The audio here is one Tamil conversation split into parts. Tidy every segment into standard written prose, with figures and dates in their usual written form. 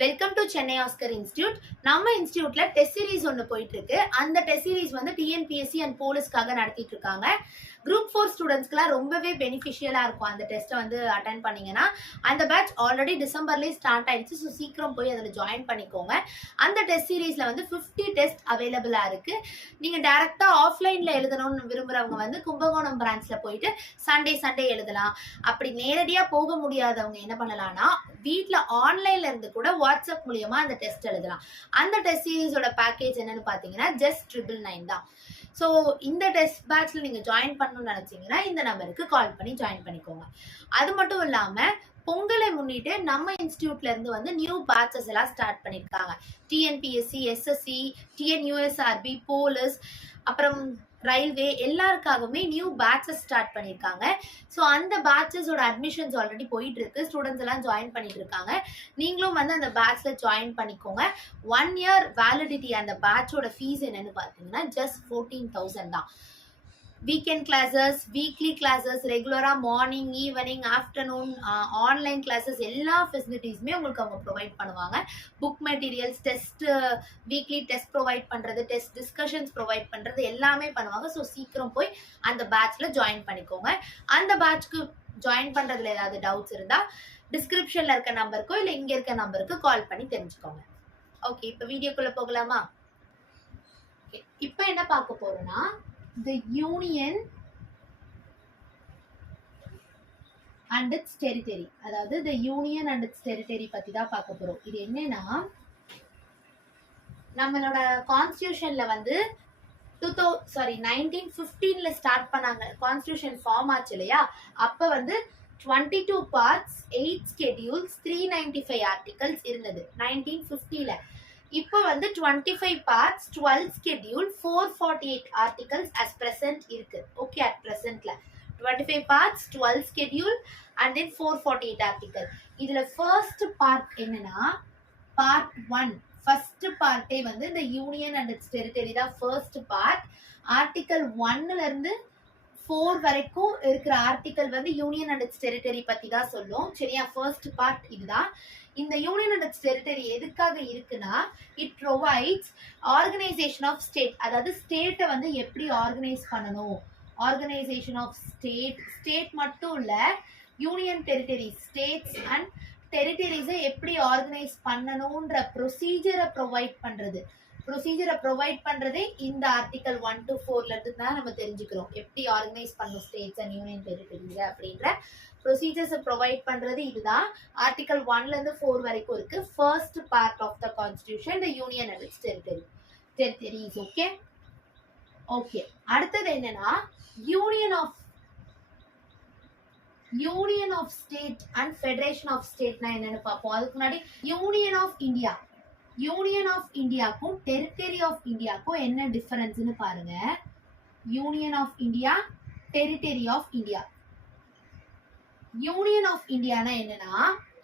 Welcome to Chennai Oscar institute. நம்ம இன்ஸ்டியூட்ல டெஸ்ட் சீரிஸ் ஒன்று போயிட்டு இருக்கு. அந்த டெஸ்ட் சீரிஸ் வந்து டிஎன்பிஎஸ்சி அண்ட் போலீஸ்க்காக நடத்திட்டு இருக்காங்க. குரூப் 4 ஸ்டூடெண்ட்ஸ்க்குலாம் ரொம்பவே பெனிஃபிஷியலா இருக்கும் அந்த டெஸ்ட்டை வந்து அட்டென்ட் பண்ணீங்கன்னா. அந்த பேட்ச் ஆல்ரெடி டிசம்பர்லேயே ஸ்டார்ட் ஆயிடுச்சு. ஸோ சீக்கிரம் போய் அதில் ஜாயின் பண்ணிக்கோங்க. அந்த டெஸ்ட் சீரீஸ்ல வந்து 50 டெஸ்ட் அவைலபிளா இருக்கு. நீங்க டைரக்டா ஆஃப்லைன்ல எழுதணும்னு விரும்புறவங்க வந்து கும்பகோணம் பிரான்ச்ல போயிட்டு சண்டே எழுதலாம். அப்படி நேரடியா போக முடியாதவங்க என்ன பண்ணலாம்னா வீட்ல ஆன்லைன்ல இருந்து கூட வாட்ஸ்அப் மூலியமா அந்த டெஸ்ட் எழுதலாம். அந்த டெஸ்ட் சீரிஸோட பேக்கேஜ் என்னன்னு பாத்தீங்கன்னா ஜஸ்ட் 999 தான். ஸோ இந்த டெஸ்ட் பேட்ச்ல நீங்க ஜாயின் பண்ணணும்னு நினைச்சீங்கன்னா இந்த நம்பருக்கு கால் பண்ணி ஜாயின் பண்ணிக்கோங்க. அது மட்டும் இல்லாம பொங்கலை முன்னிட்டு நம்ம இன்ஸ்டியூட்ல இருந்து வந்து நியூ பேட்சஸ் எல்லாம் ஸ்டார்ட் பண்ணிருக்காங்க. டிஎன்பிஎஸ்சி, எஸ்எஸ்சி, டிஎன்யூஎஸ்ஆர்பி, போலீஸ், அப்புறம் ரயில்வே எல்லாருக்காகவுமே நியூ பேட்சஸ் ஸ்டார்ட் பண்ணியிருக்காங்க. ஸோ அந்த பேட்சஸோட அட்மிஷன்ஸ் ஆல்ரெடி போயிட்டு இருக்கு. ஸ்டூடெண்ட்ஸ் எல்லாம் ஜாயின் பண்ணிட்டு இருக்காங்க. நீங்களும் வந்து அந்த பேட்ச்ல ஜாயின் பண்ணிக்கோங்க. 1 year வேலிடிட்டி அந்த பேட்சோட ஃபீஸ் என்னன்னு பார்த்தீங்கன்னா ஜஸ்ட் 14,000 தான். வீக்கெண்ட் கிளாஸஸ், வீக்லி கிளாஸஸ், ரெகுலரா morning, evening, afternoon, online classes எல்லா ஃபெசிலிட்டிஸுமே உங்களுக்கு அவங்க ப்ரொவைட் பண்ணுவாங்க. Book materials, test, weekly test provide பண்றது, டெஸ்ட் டிஸ்கஷன்ஸ் ப்ரொவைட் பண்றது எல்லாமே பண்ணுவாங்க. ஸோ சீக்கிரம் போய் அந்த பேட்ச்ல ஜாயின் பண்ணிக்கோங்க. அந்த பேட்ச்க்கு ஜாயின் பண்றதுல ஏதாவது டவுட்ஸ் இருந்தா டிஸ்கிரிப்ஷன்ல இருக்க நம்பருக்கோ இல்லை இங்க இருக்க நம்பருக்கு கால் பண்ணி தெரிஞ்சுக்கோங்க. ஓகே, இப்போ வீடியோக்குள்ள போகலாமா? இப்போ என்ன பார்க்க போறோம்னா the union and its territory. அதாவது the union and its territory பத்தி தான் பார்க்க போறோம். இது என்னன்னா நம்மளோட கான்ஸ்டிடியூஷன்ல வந்து 1915ல ஸ்டார்ட் பண்ணாங்க. கான்ஸ்டிடியூஷன் ஃபார்ம் ஆச்சு இல்லையா? அப்ப வந்து 22 parts, 8 schedules, 395 articles இருந்தது 1950ல. இப்போ வந்து 25 parts, 12 schedule, 448 articles as present இருக்கு. Okay, at presentல 25 parts, 12 schedule and then 448 article. இதுல first part என்னன்னா part 1. first partே வந்து இந்த யூனியன் அண்ட் இட்ஸ் டெரிட்டரி தான் first part. article 1ல இருந்து 4 வரைக்கும் இருக்கிற ஆர்டிகல் வந்து யூனியன் அண்ட் இட்ஸ் டெரிட்டரி பத்தி தான் சொல்லும். சரியா? ஃபர்ஸ்ட் பார்ட் இதுதான். இந்த யூனியன் அண்ட் இட்ஸ் டெரிட்டரி எதுக்காக இருக்குன்னா it provides organisation of state. அதாவது ஸ்டேட்டை வந்து எப்படி ஆர்கனைஸ் பண்ணணும், ஆர்கனைசேஷன் ஆஃப் ஸ்டேட் மட்டும் இல்ல, யூனியன் டெரிட்டரி, ஸ்டேட்ஸ் அண்ட் டெரிட்டரிஸை எப்படி ஆர்கனைஸ் பண்ணணும்ன்ற ப்ரொசீஜரை ப்ரொவைட் பண்றதே இந்த ஆர்டிகல் 1 to 4ல இருந்து தான் நம்ம தெரிஞ்சுக்கிறோம். எப்படி ஆர்கனைஸ் பண்ணும் ஸ்டேட்ஸ் அண்ட் யூனியன் டெரிட்டரிஸ் அப்படின்ற ப்ரொசீஜர்ஸை ப்ரொவைட் பண்றது இதுதான். ஆர்டிகல் 1ல இருந்து 4 வரைக்கும் இருக்கு. First part of the constitution the union and its territories. Okay, அடுத்தது என்னன்னா union of state and federation of ஸ்டேட்னா என்னன்னு பார்ப்போம். அதுக்கு முன்னாடி யூனியன் ஆஃப் இந்தியாக்கும் டெரிட்டரி ஆஃப் இந்தியாக்கும் என்ன டிஃபரன்ஸ்னு பாருங்க. Union of India, territory of India. Union of இந்தியானா என்னன்னா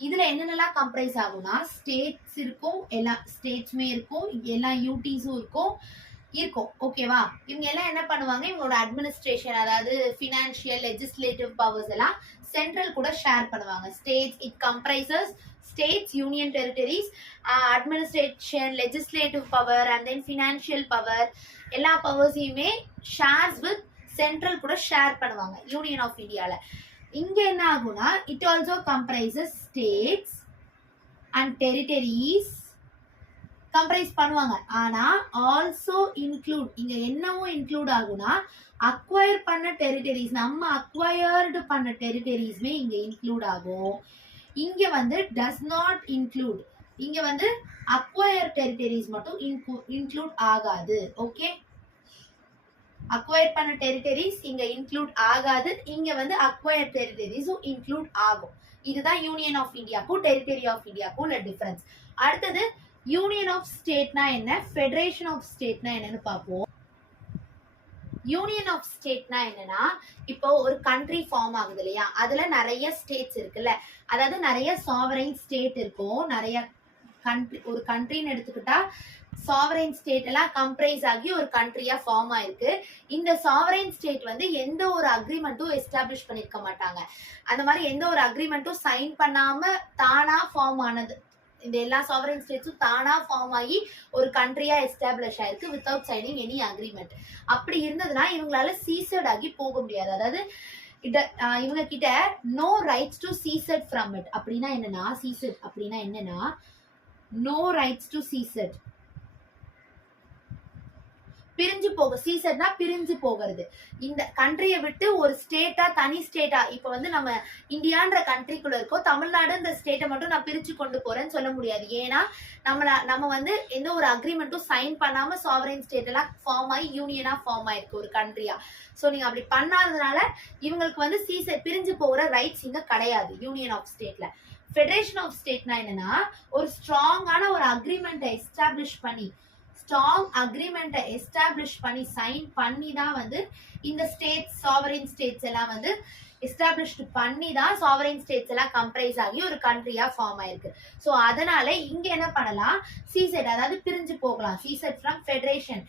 இதுல என்னென்னலாம் கம்ப்ரைஸ் ஆகும்னா ஸ்டேட்ஸ் இருக்கும், எல்லா ஸ்டேட்ஸுமே இருக்கும், எல்லா யூடிஸும் இருக்கும். ஓகேவா? இவங்க எல்லாம் என்ன பண்ணுவாங்க, இவங்களோட அட்மினிஸ்ட்ரேஷன், அதாவது ஃபினான்ஷியல், லெஜிஸ்லேட்டிவ் பவர்ஸ் எல்லாம் சென்ட்ரல் கூட ஷேர் பண்ணுவாங்க. States, it comprises states, union territories, administration, legislative power and then financial power, எல்லா பவர்ஸையுமே ஷேர்ஸ் வித் சென்ட்ரல் கூட ஷேர் பண்ணுவாங்க யூனியன் ஆஃப் இந்தியால. இங்க என்ன ஆகும்னா it also comprises states and territories comprise பண்ணுவாங்க. ஆனா ஆல்சோ இன்க்ளூட், இங்க என்னவும் இன்க்ளூட் ஆகும்னா அக்வயர் பண்ண டெரிட்டரிஸ், நம்ம அக்வயர்டு பண்ண டெரிட்டரிஸ்மே இங்க இன்க்ளூட் ஆகும். இங்க வந்து டஸ் நாட் இன்க்ளூட், இங்க வந்து அக்வயர் டெரிட்டரிஸ் மட்டும் இன்க்ளூட் ஆகாது. ஓகே, அக்வயர் பண்ண டெரிட்டரிஸ் இங்க இன்க்ளூட் ஆகாது, இங்க வந்து அக்வயர் டெரிட்டரிஸும் இன்க்ளூட் ஆகும். இதுதான் யூனியன் ஆஃப் இந்தியாக்கும் டெரிட்டரி ஆஃப் இந்தியாக்கும் உள்ள டிஃபரன்ஸ். அடுத்தது யூனியன் ஆஃப் ஸ்டேட்னா என்ன, ஃபெடரேஷன் ஆஃப் ஸ்டேட்னா என்னன்னு பார்ப்போம். யூனியன் ஆஃப் ஸ்டேட்னா என்னன்னா இப்போ ஒரு கண்ட்ரி ஃபார்ம் ஆகுது இல்லையா, அதுல நிறைய ஸ்டேட்ஸ் இருக்குல்ல, அதாவது நிறைய சாவரைன் ஸ்டேட் இருக்கும். நிறைய கண்ட்ரி, ஒரு கண்ட்ரின்னு எடுத்துக்கிட்டா சாவரைன் ஸ்டேட் எல்லாம் கம்ப்ரைஸ் ஆகி ஒரு கண்ட்ரியா ஃபார்ம் ஆயிருக்கு. இந்த சாவரைன் ஸ்டேட் வந்து எந்த ஒரு அக்ரிமெண்ட்டும் எஸ்டாப்ளிஷ் பண்ணிருக்க மாட்டாங்க. அந்த மாதிரி எந்த ஒரு அக்ரிமெண்ட்டும் சைன் பண்ணாம தானா ஃபார்ம் ஆனது இந்த எல்லா சாவரின் ஸ்டேட்ஸும் தானா ஃபார்ம் ஆகி ஒரு கண்ட்ரியா எஸ்டாப்ளிஷ் ஆயிருக்கு வித்தவுட் சைனிங் எனி அக்ரிமெண்ட். அப்படி இருந்ததுன்னா இவங்களால சீசர்ட் ஆகி போக முடியாது. அதாவது இவங்க கிட்ட no rights to secede from it. அப்படின்னா என்னன்னா சீசர்ட் அப்படின்னா என்னன்னா நோ ரைட்ஸ் டு சீசர்ட், பிரிஞ்சு போக. சீசர்னா பிரிஞ்சு போகிறது. இந்த கண்ட்ரியை விட்டு ஒரு ஸ்டேட்டா தனி ஸ்டேட்டா இப்ப வந்து நம்ம இந்தியான்ற கண்ட்ரிக்குள்ள இருக்கோம், தமிழ்நாடு இந்த ஸ்டேட்டை மட்டும் நான் பிரிச்சு கொண்டு போறேன்னு சொல்ல முடியாது. ஏன்னா நம்ம வந்து எந்த ஒரு அக்ரிமெண்ட்டும் சைன் பண்ணாம சாவரின் ஸ்டேட் எல்லாம் ஃபார்ம் ஆகி யூனியனா ஃபார்ம் ஆயிருக்கு ஒரு கண்ட்ரியா. சோ நீங்க அப்படி பண்ணாததுனால இவங்களுக்கு வந்து சீசர் பிரிஞ்சு போகிற ரைட்ஸ் இங்க கிடையாது யூனியன் ஆஃப் ஸ்டேட்ல. ஃபெடரேஷன் ஆஃப் ஸ்டேட்னா என்னன்னா ஒரு ஸ்ட்ராங்கான ஒரு அக்ரிமெண்ட்டை எஸ்டாப்ளிஷ் பண்ணி ஸ்ட்ராங் அக்ரிமெண்ட்டை எஸ்டாப்ளிஷ் பண்ணி சைன் பண்ணி தான் வந்து இந்த ஸ்டேட்ஸ் சாவரின் ஸ்டேட்ஸ் எல்லாம் வந்து எஸ்டாப்ளிஷ்டு பண்ணி தான் சாவரின் ஸ்டேட்ஸ் எல்லாம் கம்ப்ரைஸ் ஆகி ஒரு கண்ட்ரியா ஃபார்ம் ஆயிருக்கு. ஸோ அதனால இங்க என்ன பண்ணலாம், சீசெட் அதாவது பிரிஞ்சு போகலாம். சீசெட் ஃப்ரம் ஃபெடரேஷன்.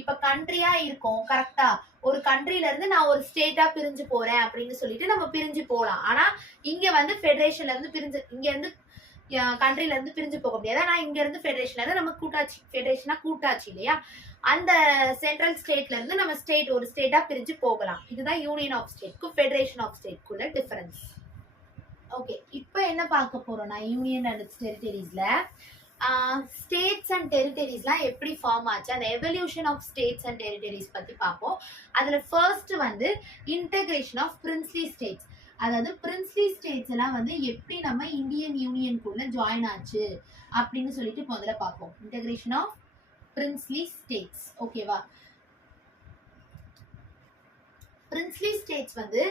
இப்ப கண்ட்ரியா இருக்கும் கரெக்டா, ஒரு கண்ட்ரில இருந்து நான் ஒரு ஸ்டேட்டா பிரிஞ்சு போறேன் அப்படின்னு சொல்லிட்டு நம்ம பிரிஞ்சு போகலாம். ஆனா இங்க வந்து ஃபெடரேஷன்ல இருந்து பிரிஞ்சு இங்க இருந்து கண்ட்ரில இருந்து பிரிஞ்சு போக முடியாது. ஆனா இங்க இருந்து ஃபெடரேஷன்ல இருந்து நம்ம கூட்டாட்சி, ஃபெடரேஷனா கூட்டாட்சி இல்லையா, அந்த சென்ட்ரல் ஸ்டேட்ல இருந்து நம்ம ஸ்டேட் ஒரு ஸ்டேட்டா பிரிஞ்சு போகலாம். இதுதான் யூனியன் ஆஃப் ஸ்டேட்க்கும் ஃபெடரேஷன் ஆஃப் ஸ்டேட்க்குள்ள டிஃபரன்ஸ். ஓகே, இப்போ என்ன பார்க்க போறோம்னா யூனியன் அண்ட் டெரிட்டரிஸ்ல ஸ்டேட்ஸ் அண்ட் டெரிட்டரிஸ்லாம் எப்படி ஃபார்ம் ஆச்சு, அந்த evolution of states and territories பத்தி பார்ப்போம். அதுல ஃபர்ஸ்ட் வந்து இன்டகிரேஷன் ஆஃப் பிரின்ஸ்லி ஸ்டேட்ஸ். அதாவது பிரின்ஸ்லி ஸ்டேட்ஸ் எல்லாம் வந்து எப்படி நம்ம இந்தியன் யூனியனுக்குள்ள ஜாயின் ஆச்சு அப்படின்னு சொல்லிட்டு முதல்ல பார்ப்போம். Integration of princely states. ஓகேவா, பிரின்ஸ்லி ஸ்டேட்ஸ் வந்து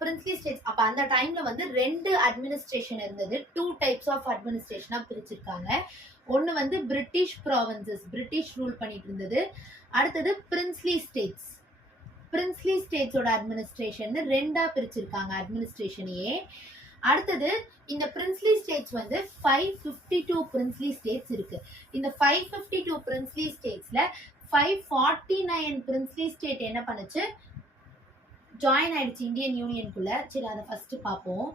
பிரின்ஸ்லி ஸ்டேட்ஸ் அப்ப அந்த டைம்ல வந்து 2 அட்மினிஸ்ட்ரேஷன் இருந்தது. 2 டைப்ஸ் ஆஃப் அட்மினிஸ்ட்ரேஷனா பிரிச்சிருக்காங்க. ஒன்னு வந்து பிரிட்டிஷ் ப்ராவின்சஸ், பிரிட்டிஷ் ரூல் பண்ணிட்டு இருந்தது. அடுத்தது பிரின்ஸ்லி ஸ்டேட்ஸ். பிரின்ஸ்லி ஸ்டேட்ஸோட அட்மினிஸ்ட்ரேஷன் 2ஆ பிரிச்சிருக்காங்க அட்மினிஸ்ட்ரேஷனையே. அடுத்தது இந்த பிரின்ஸ்லி ஸ்டேட்ஸ் வந்து 552 பிரின்ஸ்லி ஸ்டேட்ஸ் இருக்கு. இந்த 552 பிரின்ஸ்லி ஸ்டேட்ஸ்ல 549 பிரின்ஸ்லி ஸ்டேட் என்ன பண்ணுச்சு, ஜாயின் ஆயிடுச்சு இந்தியன் யூனியனுக்குள்ள. சரி, அதை ஃபர்ஸ்ட் பார்ப்போம்.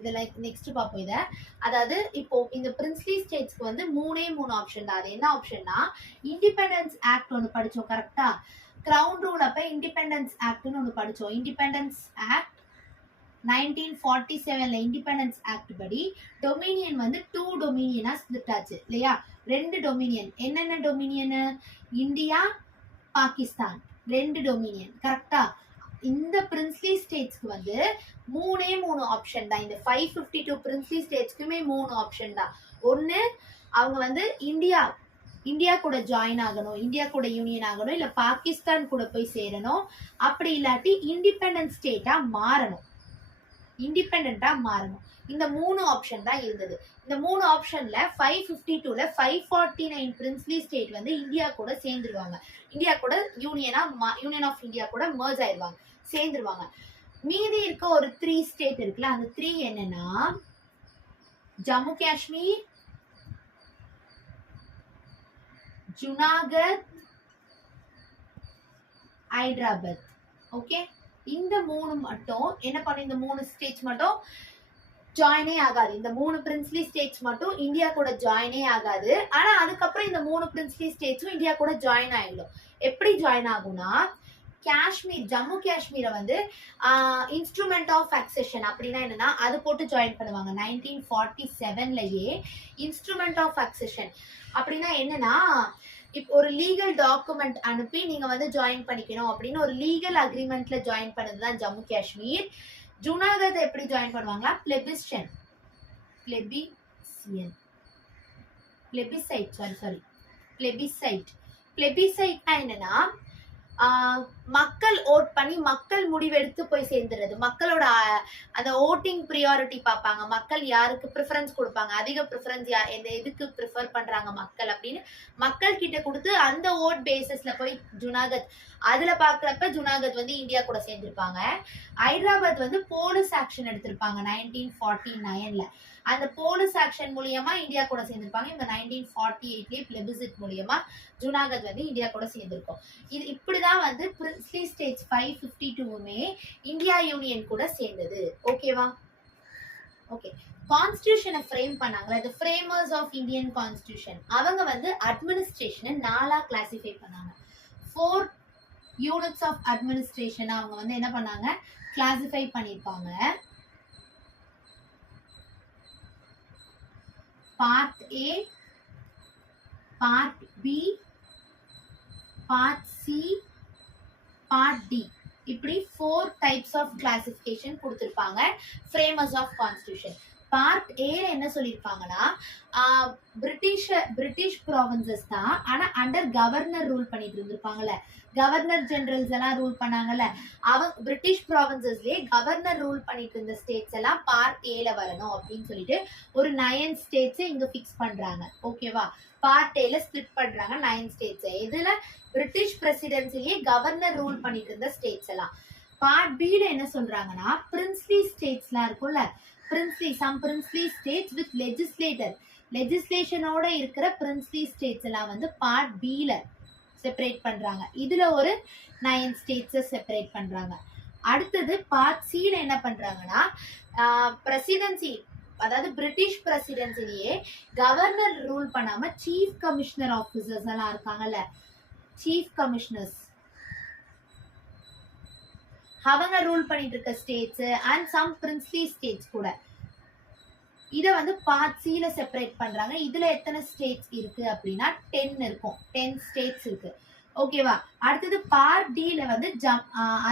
இதெல்லாம் நெக்ஸ்ட் பார்ப்போம் இதை. அதாவது இப்போ இந்த பிரின்ஸ்லி ஸ்டேட்ஸ்க்கு வந்து 3 ஆப்ஷன் தான். அது என்ன ஆப்ஷன்னா, இண்டிபெண்டன்ஸ் ஆக்ட் ஒன்று படிச்சோம் கரெக்டா, கிரவுன் ரூல் அப்ப இண்டிபெண்டன்ஸ் ஆக்ட்னு ஒன்று படிச்சோம். இண்டிபெண்டன்ஸ் ஆக்ட் 1947ல இண்டிபெண்டன்ஸ் ஆக்ட் படி டொமினியன் வந்து 2 டொமினியனா ஸ்பிளிட் ஆச்சு இல்லையா. 2 டொமினியன். என்னென்ன டொமினியன், இந்தியா பாகிஸ்தான் 2 டொமினியன் கரெக்டா. இந்த பிரின்ஸ்லி ஸ்டேட்ஸ்க்கு வந்து 3 ஆப்ஷன் தான். இந்த 552 பிரின்ஸ்லி ஸ்டேட்ஸ்க்குமே 3 ஆப்ஷன் தான். ஒன்னு அவங்க வந்து இந்தியா கூட ஜாயின் ஆகணும், இந்தியா கூட யூனியன் ஆகணும், இல்ல பாகிஸ்தான் கூட போய் சேரணும், அப்படி இல்லாட்டி இண்டிபெண்டன்ட் ஸ்டேட்டா மாறணும், இண்டிபெண்டா மாறணும். இந்த 3 ஆப்ஷன் தான் இருந்தது. இந்த 3 ஆப்ஷன்ல 552ல 549 பிரின்ஸ்லி ஸ்டேட் வந்து இந்தியா கூட சேர்ந்துருவாங்க. இந்தியா கூட யூனியன் ஆஃப் இந்தியா கூட மர்ஜ் ஆயிடுவாங்க, சேர்ந்துருவாங்க. மீதி இருக்க ஒரு 3 ஸ்டேட் இருக்குல்ல, அந்த 3 என்னன்னா ஜம்மு காஷ்மீர், ஜுனாகத், ஹைதராபாத். ஓகே, இந்த 3 மட்டும் என்ன பண்ண, இந்த 3 ஸ்டேட்ஸ் மட்டும் ஜாயினே ஆகாது. இந்த 3 பிரின்ஸ்லி ஸ்டேட்ஸ் மட்டும் இந்தியா கூட ஜாயினே ஆகாது. ஆனா அதுக்கப்புறம் இந்த 3 பிரின்ஸ்லி ஸ்டேட்ஸும் இந்தியா கூட ஜாயின் ஆயிடும். எப்படி ஜாயின் ஆகும்னா, காஷ்மீர், ஜம்மு காஷ்மீரை வந்து இன்ஸ்ட்ருமெண்ட் ஆஃப் அக்செஷன் அப்படின்னா என்னன்னா அது போட்டு ஜாயின் பண்ணுவாங்க. 1947லயே இன்ஸ்ட்ருமெண்ட் ஆஃப் அக்செஷன் அப்படின்னா என்னன்னா, இப்போ ஒரு லீகல் டாக்குமெண்ட் அனுப்பி நீங்க வந்து ஜாயின் பண்ணிக்கணும் அப்படின்னு ஒரு லீகல் அக்ரிமெண்ட்ல ஜாயின் பண்ணதுதான் ஜம்மு காஷ்மீர். ஜுனாகத் எப்படி ஜாயின் பண்ணுவாங்களா, பிளெபிசைட் என்னன்னா மக்கள் ஓட் பண்ணி மக்கள் முடிவெடுத்து போய் சேர்ந்துறது. மக்களோட அந்த ஓட்டிங் ப்ரியாரிட்டி பார்ப்பாங்க, மக்கள் யாருக்கு ப்ரிஃபரன்ஸ் கொடுப்பாங்க, அதிக ப்ரிஃபரன்ஸ் எந்த எதுக்கு ப்ரிஃபர் பண்றாங்க மக்கள் அப்படின்னு மக்கள் கிட்ட கொடுத்து அந்த ஓட் பேசிஸ்ல போய் ஜுனாகத் அதுல பாக்குறப்ப ஜுனாகத் வந்து இந்தியா கூட சேர்ந்திருப்பாங்க. ஹைதராபாத் வந்து போலீஸ் ஆக்ஷன் எடுத்திருப்பாங்க 1949ல. அந்த போலீஸ் ஆக்ஷன் மூலியமா இந்தியா கூட சேர்ந்திருப்பாங்க. இந்த 1948லயே பிளெபிசிட் மூலியமா ஜுனாகத் வந்து இந்தியா கூட சேர்ந்திருக்கும். இது இப்படிதான் வந்து பிரின்ஸ்லி ஸ்டேட்ஸ் 552மே இந்தியா யூனியன் கூட சேர்ந்தது. ஓகேவா, ஓகே, கான்ஸ்டிடியூஷனை ஃப்ரேம் பண்ணாங்களா, the framers of Indian Constitution, அவங்க வந்து அட்மினிஸ்ட்ரேஷனை 4ஆ கிளாசிஃபை பண்ணாங்க. 4 யூனிட்ஸ் ஆஃப் அட்மினிஸ்ட்ரேஷன் அவங்க வந்து என்ன பண்ணாங்க, கிளாசிஃபை பண்ணிருப்பாங்க. Part A, part B, part C, part D, இப்படி 4 டைப்ஸ் ஆஃப் கிளாசிஃபிகேஷன் கொடுத்திருப்பாங்க ஃப்ரேமர்ஸ் ஆஃப் கான்ஸ்டிடியூஷன். பார்ட் ஏல என்ன சொல்லியிருப்பாங்கன்னா, பிரிட்டிஷ் ப்ராவின்சஸ் தான், ஆனா அண்டர் கவர்னர் ரூல் பண்ணிட்டு இருந்திருப்பாங்கல்ல, கவர்னர் ஜெனரல்ஸ் எல்லாம் ரூல் பண்ணாங்கல்ல, அவங்க பிரிட்டிஷ் ப்ராவின்சஸ்லயே கவர்னர் ரூல் பண்ணிட்டு இருந்த ஸ்டேட்ஸ் எல்லாம் பார்ட் ஏல வரணும் அப்படின்னு சொல்லிட்டு ஒரு 9 ஸ்டேட்ஸ் இங்க பிக்ஸ் பண்றாங்க. ஓகேவா, பார்ட் ஏல ஸ்பிளிட் பண்றாங்க 9 ஸ்டேட்ஸ். இதுல பிரிட்டிஷ் பிரசிடென்சிலேயே கவர்னர் ரூல் பண்ணிட்டு இருந்த ஸ்டேட்ஸ் எல்லாம். பார்ட் பில என்ன சொல்றாங்கன்னா, பிரின்ஸ்லி ஸ்டேட்ஸ்லாம் இருக்கும்ல, some princely states with legislationோட இருக்கிற princely states எல்லாம் வந்து பார்ட் பில செப்பரேட் பண்றாங்க. இதுல ஒரு 9 ஸ்டேட்ஸை செப்பரேட் பண்றாங்க. அடுத்தது பார்ட் சில என்ன பண்றாங்கன்னா, பிரசிடென்சி, அதாவது பிரிட்டிஷ் பிரசிடென்சிலேயே கவர்னர் ரூல் பண்ணாம சீஃப் கமிஷனர் ஆபீசர்ஸ் எல்லாம் இருக்காங்கல்ல, சீஃப் கமிஷனர்ஸ், அவங்க ரூல் பண்ணிட்டு இருக்க states and some princely states கூட, இத வந்து பார்ட் சில செப்பரேட் பண்றாங்க. இதுல எத்தனை ஸ்டேட்ஸ் இருக்கு அப்படின்னா 10 இருக்கும், 10 ஸ்டேட்ஸ் இருக்கு. ஓகேவா, அடுத்தது பார்ட் டில வந்து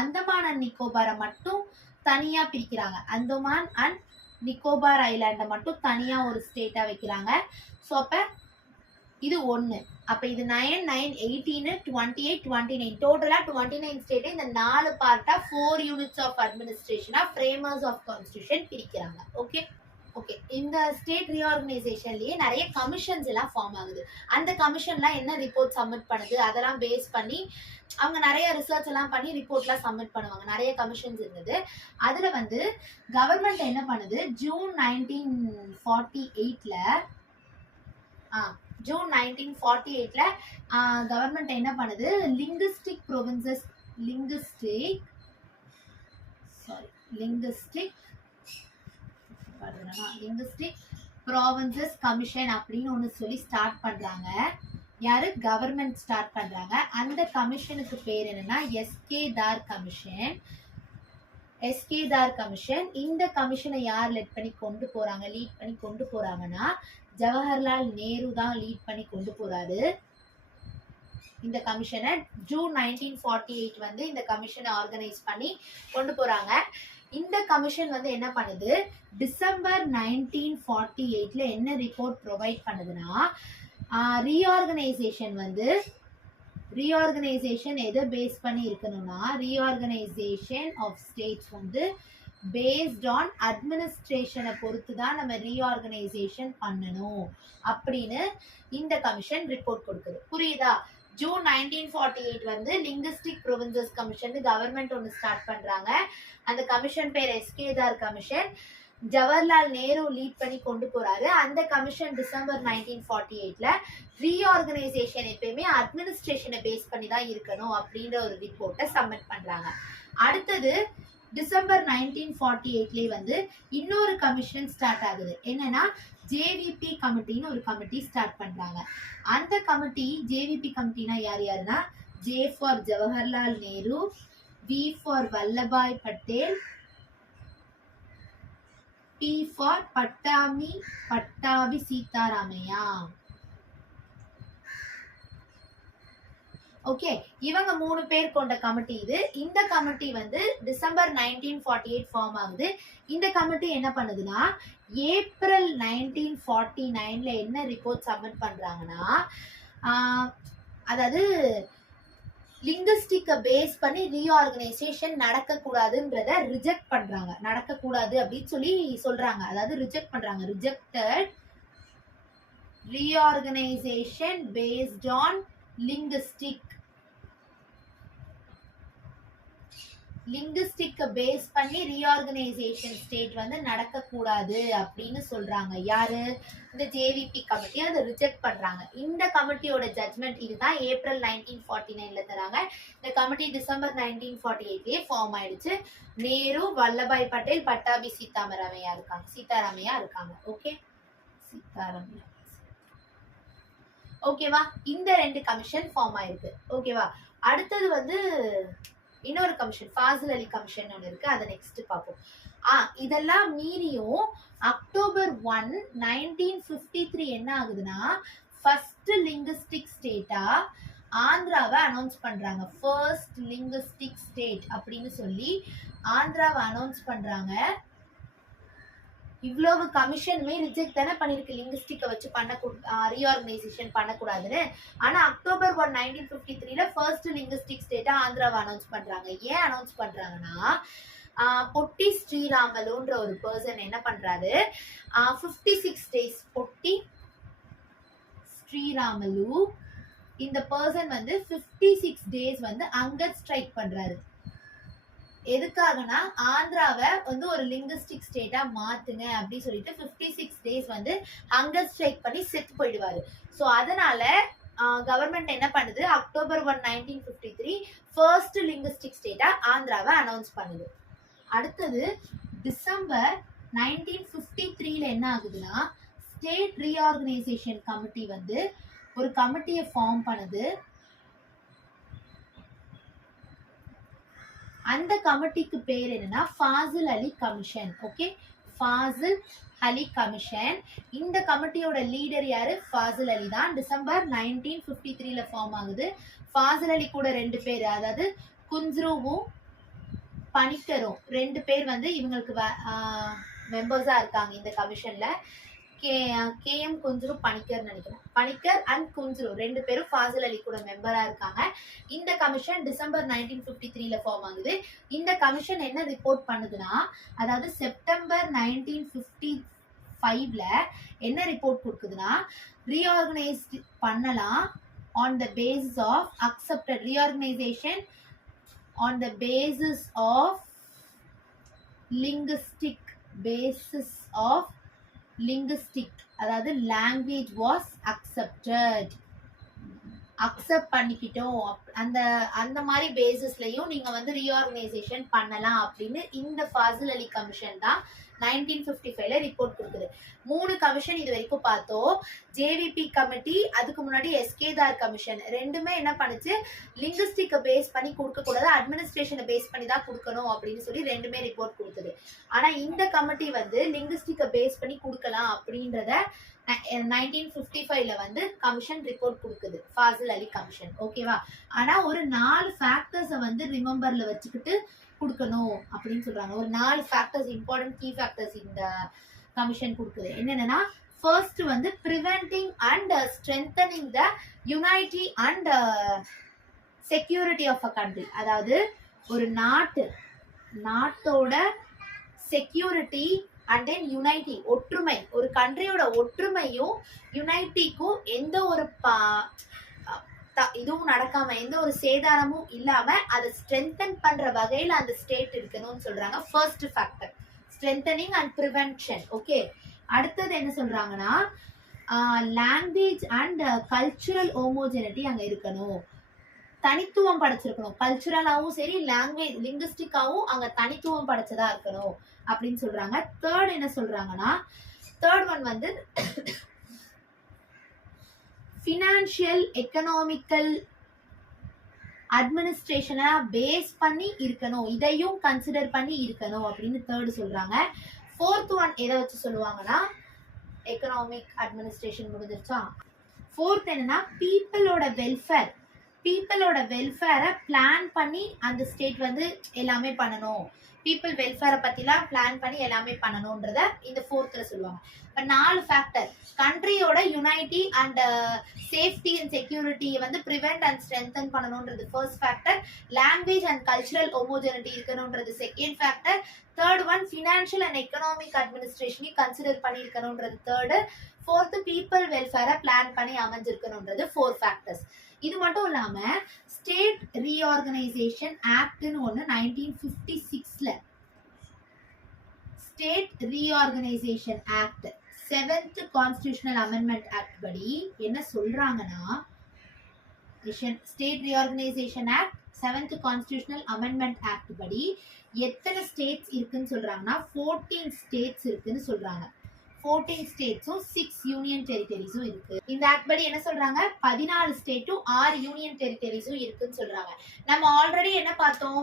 அந்தமான் அண்ட் நிக்கோபாரை மட்டும் தனியா பிரிக்கிறாங்க. அந்தமான் அண்ட் நிக்கோபார் ஐலாண்டை மட்டும் தனியா ஒரு ஸ்டேட்டா வைக்கிறாங்க. ஸோ அப்ப இது 1, அப்ப இது 9, 9, 18, 28, 29, டோட்டலா 29 ஸ்டேட் இந்த 4 பார்ட்டா 4 யூனிட்ஸ் ஆஃப் அட்மினிஸ்ட்ரேஷனா ஃப்ரேமர்ஸ் ஆஃப் கான்ஸ்டிடியூஷன் பிரிக்கிறாங்க. ஓகே ஓகே, இந்த ஸ்டேட் ரீஆர்கனைசேஷன்லயே நிறைய கமிஷன்ஸ் எல்லாம் ஃபார்ம் ஆகுது. அந்த கமிஷன்லாம் என்ன ரிப்போர்ட் சப்மிட் பண்ணுது அதெல்லாம் பேஸ் பண்ணி அவங்க நிறைய ரிசர்ச் எல்லாம் பண்ணி ரிப்போர்ட்லாம் சப்மிட் பண்ணுவாங்க. நிறைய கமிஷன்ஸ் இருந்தது. அதுல வந்து கவர்மெண்ட் என்ன பண்ணுது, ஜூன் 1948ல கவர்மெண்ட் என்ன பண்ணுது, லிங்குஸ்டிக் ப்ராவின்சஸ் கமிஷன் அப்படின்னு ஒன்று சொல்லி ஸ்டார்ட் பண்றாங்க. யாரு, கவர்மெண்ட் ஸ்டார்ட் பண்றாங்க. அந்த கமிஷனுக்கு பேர் என்னன்னா எஸ்கேதார் கமிஷன். இந்த கமிஷனை யார் லீட் பண்ணி கொண்டு போறாங்கன்னா ஜவஹர்லால் நேரு தான் லீட் பண்ணி கொண்டு போறாரு. இந்த கமிஷனை ஜூன் 1948 வந்து இந்த கமிஷனை ஆர்கனைஸ் பண்ணி கொண்டு போறாங்க. இந்த கமிஷன் வந்து என்ன பண்ணுது, டிசம்பர் 1948ல என்ன ரிப்போர்ட் ப்ரொவைட் பண்ணுதுன்னா, ரீஆர்கனைசேஷன் எதை பேஸ் பண்ணி இருக்கணும்னா, ரீஆர்கனைசேஷன் ஆஃப் ஸ்டேட்ஸ் வந்து பேஸ்ட் ஆன் அட்மினிஸ்ட்ரேஷனை பொறுத்து தான் நம்ம ரீஆர்கனைசேஷன் பண்ணணும் அப்படின்னு இந்த கமிஷன் ரிப்போர்ட் கொடுக்குது. புரியுதா? ஜூன் 1948 வந்து லிங்குஸ்டிக் ப்ரொவின்சஸ் கமிஷன் கவர்மெண்ட் ஒன்று ஸ்டார்ட் பண்றாங்க. அந்த கமிஷன் பேர் எஸ்கேதார் கமிஷன். ஜவஹர்லால் நேரு லீட் பண்ணி கொண்டு போறாரு. அந்த கமிஷன் டிசம்பர் 1948ல ரீஆர்கனைசேஷன் எப்பயுமே அட்மினிஸ்ட்ரேஷனை பேஸ் பண்ணி தான் இருக்கணும் அப்படின்ற ஒரு ரிப்போர்ட்டை சப்மிட் பண்றாங்க. அடுத்தது டிசம்பர் 1948லே வந்து இன்னொரு கமிஷன் ஸ்டார்ட் ஆகுது. என்னன்னா ஜேவிபி கமிட்டின்னு ஒரு கமிட்டி ஸ்டார்ட் பண்றாங்க. அந்த கமிட்டி ஜேவிபி கமிட்டினா யாருன்னா, J for Jawaharlal Nehru, V for Vallabhbhai Patel, P for Pattabhi Sitaramayya. Okay, இவங்க 3 பேர் கொண்ட கமிட்டி இது. இந்த கமிட்டி வந்து டிசம்பர் 1948 ஃபார்ம் ஆகுது. இந்த கமிட்டி என்ன பண்ணுதுன்னா, ஏப்ரல் 1949ல என்ன ரிப்போர்ட் சப்மிட் பண்றாங்கன்னா, அதாவது லிங்குஸ்டிக்கை பேஸ் பண்ணி ரீஆர்கனைசேஷன் நடக்கக்கூடாதுன்றத ரிஜெக்ட் பண்றாங்க. நடக்கக்கூடாது அப்படின்னு சொல்றாங்க. அதாவது ரிஜெக்ட் பண்றாங்க. Rejected reorganisation based on linguistic linguistic base பண்ணி ரீஆர்கனைசேஷன் ஸ்டேட் வந்து நடக்கக்கூடாது அப்படின்னு சொல்றாங்க. யாரு? இந்த ஜேவிபி கமிட்டி அதை ரிஜெக்ட் பண்றாங்க. இந்த கமிட்டியோட ஜட்மெண்ட் இதுதான். ஏப்ரல் 1949ல தராங்க. இந்த கமிட்டி டிசம்பர் 1948லயே ஃபார்ம் ஆயிடுச்சு. நேரு, வல்லபாய் பட்டேல், பட்டாபி சீதாராமையா இருக்காங்க. ஓகே, சீதாராமையா. ஓகேவா? இந்த 2 கமிஷன் ஃபார்ம் ஆயிருக்கு. ஓகேவா? அடுத்தது வந்து இன்னொரு கமிஷன், ஃபாசில் அலி கமிஷன் ஒன்று இருக்கு. அதை நெக்ஸ்ட் பார்ப்போம். இதெல்லாம் மீறியும் அக்டோபர் 1, 1953 என்ன ஆகுதுன்னா, ஃபர்ஸ்ட் லிங்குஸ்டிக் ஸ்டேட்டா ஆந்திராவை அனௌன்ஸ் பண்றாங்க. ஃபர்ஸ்ட் லிங்குஸ்டிக் ஸ்டேட் அப்படின்னு சொல்லி ஆந்திராவை அனௌன்ஸ் பண்றாங்க. இவ்வளவு கமிஷனுமே ரிஜெக்ட் தானே பண்ணிருக்கு, லிங்குஸ்டிக்கை வச்சு ரீஆர்கனைசேஷன் பண்ணக்கூடாதுன்னு. ஆனா அக்டோபர் 1, 1953ல ஃபர்ஸ்ட் லிங்குஸ்டிக் ஸ்டேட்டா ஆந்திராவை அனௌன்ஸ் பண்றாங்க. ஏன் அனௌன்ஸ் பண்றாங்கன்னா, பொட்டி ஸ்ரீராமலுன்ற ஒரு பர்சன் என்ன பண்றாரு, 56 டேஸ், பொட்டி ஸ்ரீராமலு இந்த பர்சன் வந்து 56 டேஸ் வந்து அங்கர் ஸ்ட்ரைக் பண்றாரு. எதுக்காகனா, ஆந்திராவை வந்து ஒரு லிங்குஸ்டிக் ஸ்டேட்டா மாத்துங்க அப்படின்னு சொல்லிட்டு 56 டேஸ் வந்து ஹங்கர் ஸ்ட்ரைக் பண்ணி செத்து போயிடுவாரு. ஸோ அதனால கவர்மெண்ட் என்ன பண்ணுது, அக்டோபர் 1, 1953 ஃபர்ஸ்ட் லிங்குஸ்டிக் ஸ்டேட்டா ஆந்திராவை அனௌன்ஸ் பண்ணுது. அடுத்தது டிசம்பர் 1953ல என்ன ஆகுதுன்னா, ஸ்டேட் ரீஆர்கனைசேஷன் கமிட்டி வந்து ஒரு கமிட்டியை ஃபார்ம் பண்ணுது. அந்த கமிட்டிக்கு பேர் என்னன்னா ஃபாசில் அலி கமிஷன். ஓகே, ஃபாசில் அலி கமிஷன். இந்த கமிட்டியோட லீடர் யாரு? ஃபாசில் அலி தான். டிசம்பர் 1953ல ஃபார்ம் ஆகுது. ஃபாசில் அலி கூட 2 பேர், அதாவது குஞ்சுருவும் பணிக்கரும் 2 பேர் வந்து இவங்களுக்கு மெம்பர்ஸா இருக்காங்க இந்த கமிஷன்ல. கேஎம் குஞ்சுரு பணிக்கர் நினைக்கிறேன். பணிக்கர் அண்ட் குஞ்சுரு 2 பேரும் ஃபாசில் அலி கூட மெம்பரா இருக்காங்க. இந்த கமிஷன் டிசம்பர் 1953ல ஃபார்ம் ஆகுது. இந்த கமிஷன் என்ன ரிப்போர்ட் பண்ணுதுன்னா, அதாவது செப்டம்பர் 1955ல என்ன ரிப்போர்ட் கொடுக்குதுன்னா, ரீஆர்கனைஸ் பண்ணலாம் on the basis of accepted reorganisation on the basis of linguistic basis of linguistic, அதாவது லாங்குவேஜ் வாஸ் அக்செப்டட், அக்செப்ட் பண்ணிக்கிட்டோம், அந்த மாதிரி பேசிஸ்லயும் நீங்க வந்து ரீஆர்கனைசேஷன் பண்ணலாம் அப்படின்னு இந்த ஃபாசில் அலி கமிஷன் தான் 1955ல ரிப்போர்ட் கொடுக்குது. 3 கமிஷன் இது வரைக்கும் பார்த்தோம். ஜேவிபி கமிட்டி, அதுக்கு முன்னாடி எஸ்கேதார் கமிஷன், ரெண்டுமே என்ன பண்ணுச்சு, லிங்குஸ்டிக்கை பேஸ் பண்ணி கொடுக்க கூடாது, அட்மினிஸ்ட்ரேஷனை பேஸ் பண்ணி தான் கொடுக்கணும் அப்படின்னு சொல்லி 2மே ரிப்போர்ட் கொடுக்குது. ஆனா இந்த கமிட்டி வந்து லிங்குஸ்டிக்கை பேஸ் பண்ணி கொடுக்கலாம் அப்படின்றத 1955ல வந்து கமிஷன் ரிப்போர்ட் கொடுக்குது, ஃபாசில் அலி கமிஷன். ஓகேவா? ஆனா ஒரு 4 ஃபேக்டர்ஸை வந்து ரிமெம்பர்ல வச்சுக்கிட்டு கொடுக்கணும் அப்படின்னு சொல்றாங்க. ஒரு 4 ஃபேக்டர்ஸ், இம்பார்ட்டன்ட் கீ ஃபேக்டர்ஸ் இந்த கமிஷன் கொடுக்குது. என்னன்னா, ஃபர்ஸ்ட் வந்து preventing and strengthening the unity and security of a country, அதாவது ஒரு நாட்டோட செக்யூரிட்டி அண்ட் தென் யுனைட்டி, ஒற்றுமை, ஒரு கண்ட்ரியோட ஒற்றுமையும் யுனைட்டிக்கும் எந்த ஒரு இதுவும் நடக்காம, எந்த ஒரு சேதாரமும் இல்லாம அதை ஸ்ட்ரென்தன் பண்ற வகையில அந்த ஸ்டேட் இருக்கணும்னு சொல்றாங்க. First factor strengthening and prevention. Okay, அடுத்தது என்ன சொல்றாங்கன்னா, லாங்குவேஜ் அண்ட் கல்ச்சுரல் ஹோமோஜெனிட்டி அங்க இருக்கணும், தனித்துவம் படைச்சிருக்கணும், கல்ச்சுரலாவும் சரி லாங்குவேஜ் லிங்குஸ்டிக்காவும் அங்க தனித்துவம் படைச்சதா இருக்கணும் அப்படின்னு சொல்றாங்க. தேர்ட் என்ன சொல்றாங்கன்னா, தேர்ட் ஒன் வந்து ஃபினான்ஷியல் எக்கனாமிக்கல் அட்மினிஸ்ட்ரேஷனை பேஸ் பண்ணி இருக்கணும், இதையும் கன்சிடர் பண்ணி இருக்கணும் அப்படின்னு தேர்ட் சொல்றாங்க. ஃபோர்த் ஒன் எதை வச்சு சொல்லுவாங்கன்னா, எக்கனாமிக் அட்மினிஸ்ட்ரேஷன் முடிஞ்சிருச்சா. ஃபோர்த் என்னன்னா, பீப்புளோட வெல்ஃபேரை பிளான் பண்ணி அந்த ஸ்டேட் வந்து எல்லாமே பண்ணணும். பீப்புள் வெல்ஃபேரை பற்றிலாம் பிளான் பண்ணி எல்லாமே பண்ணணுன்றத இந்த ஃபோர்த்தில் சொல்லுவாங்க. இப்போ 4 ஃபேக்டர் கண்ட்ரியோட யுனைட்டி அண்ட் சேஃப்டி அண்ட் செக்யூரிட்டியை வந்து ப்ரிவெண்ட் அண்ட் ஸ்ட்ரென்தன் பண்ணணுன்றது first factor. Language and cultural homogeneity இருக்கணுன்றது second factor. Third one financial and economic அட்மினிஸ்ட்ரேஷனையும் கன்சிடர் பண்ணியிருக்கணுன்றது தேர்டு. ஃபோர்த்து பீப்புள் வெல்ஃபேரை பிளான் பண்ணி அமைஞ்சிருக்கணுன்றது 4 ஃபேக்டர்ஸ். இது மட்டும் இல்லாம ஸ்டேட் ரீஆர்கனைசேஷன் ஆக்ட்னு ஒன்று 1956ல state reorganisation act 7th constitutional amendment act படி என்ன சொல்றாங்கன்னா, state reorganisation act 7th constitutional amendment act படி எத்தனை ஸ்டேட்ஸ் இருக்குன்னு சொல்றாங்கன்னா 14 ஸ்டேட்ஸ் இருக்குன்னு சொல்றாங்க. 14 ஸ்டேட்ஸும் 6 யூனியன் டெரிட்டரிஸும் இருக்கு. இந்த ஆக்ட் படி என்ன சொல்றாங்க, 14 ஸ்டேட்டும் 6 யூனியன் டெரிட்டரிஸும் இருக்குன்னு சொல்றாங்க. நம்ம ஆல்ரெடி என்ன பார்த்தோம்,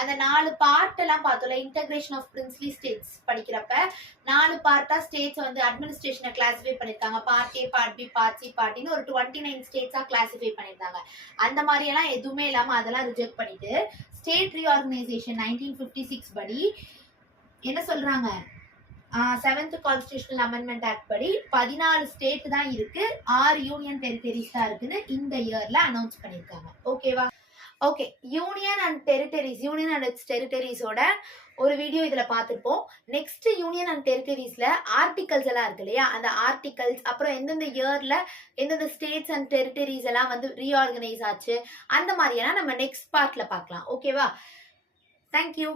அந்த 4 பார்ட் எல்லாம் பார்த்தோம்ல, இன்டகிரேஷன் ஆஃப் பிரின்ஸ்லி ஸ்டேட்ஸ் படிக்கிறப்ப 4 பார்ட்டா ஸ்டேட்ஸ் வந்து அட்மினிஸ்ட்ரேஷனை கிளாசிஃபை பண்ணிருக்காங்க. Part A, part B, part C, part டின்னு ஒரு 29 ஸ்டேட்ஸா கிளாசிஃபை பண்ணிருந்தாங்க. அந்த மாதிரி எல்லாம் எதுவுமே இல்லாம அதெல்லாம் ரிஜெக்ட் பண்ணிட்டு ஸ்டேட் ரீஆர்கனைசேஷன் 1956 படி என்ன சொல்றாங்க, 7th கான்ஸ்டிடியூஷனல் அமெண்ட்மெண்ட் ஆக்ட் படி 14 ஸ்டேட் தான் இருக்கு, 6 யூனியன் டெரிட்டரிஸ் தான் இருக்குன்னு இந்த இயர்ல அனௌன்ஸ் பண்ணிருக்காங்க. ஓகேவா? Okay, union and territories, union and its டெரிட்டரிஸோட ஒரு வீடியோ இதுல பார்த்துருப்போம். நெக்ஸ்ட் யூனியன் அண்ட் டெரிட்டரிஸ்ல ஆர்டிகல்ஸ் எல்லாம் இருக்கு இல்லையா, அந்த ஆர்டிகல்ஸ் அப்புறம் எந்தெந்த இயர்ல எந்தெந்த ஸ்டேட்ஸ் அண்ட் டெரிட்டரிஸ் எல்லாம் வந்து ரீஆர்கனைஸ் ஆச்சு, அந்த மாதிரியெல்லாம் நம்ம நெக்ஸ்ட் பார்ட்ல பார்க்கலாம். ஓகேவா? தேங்க்யூ.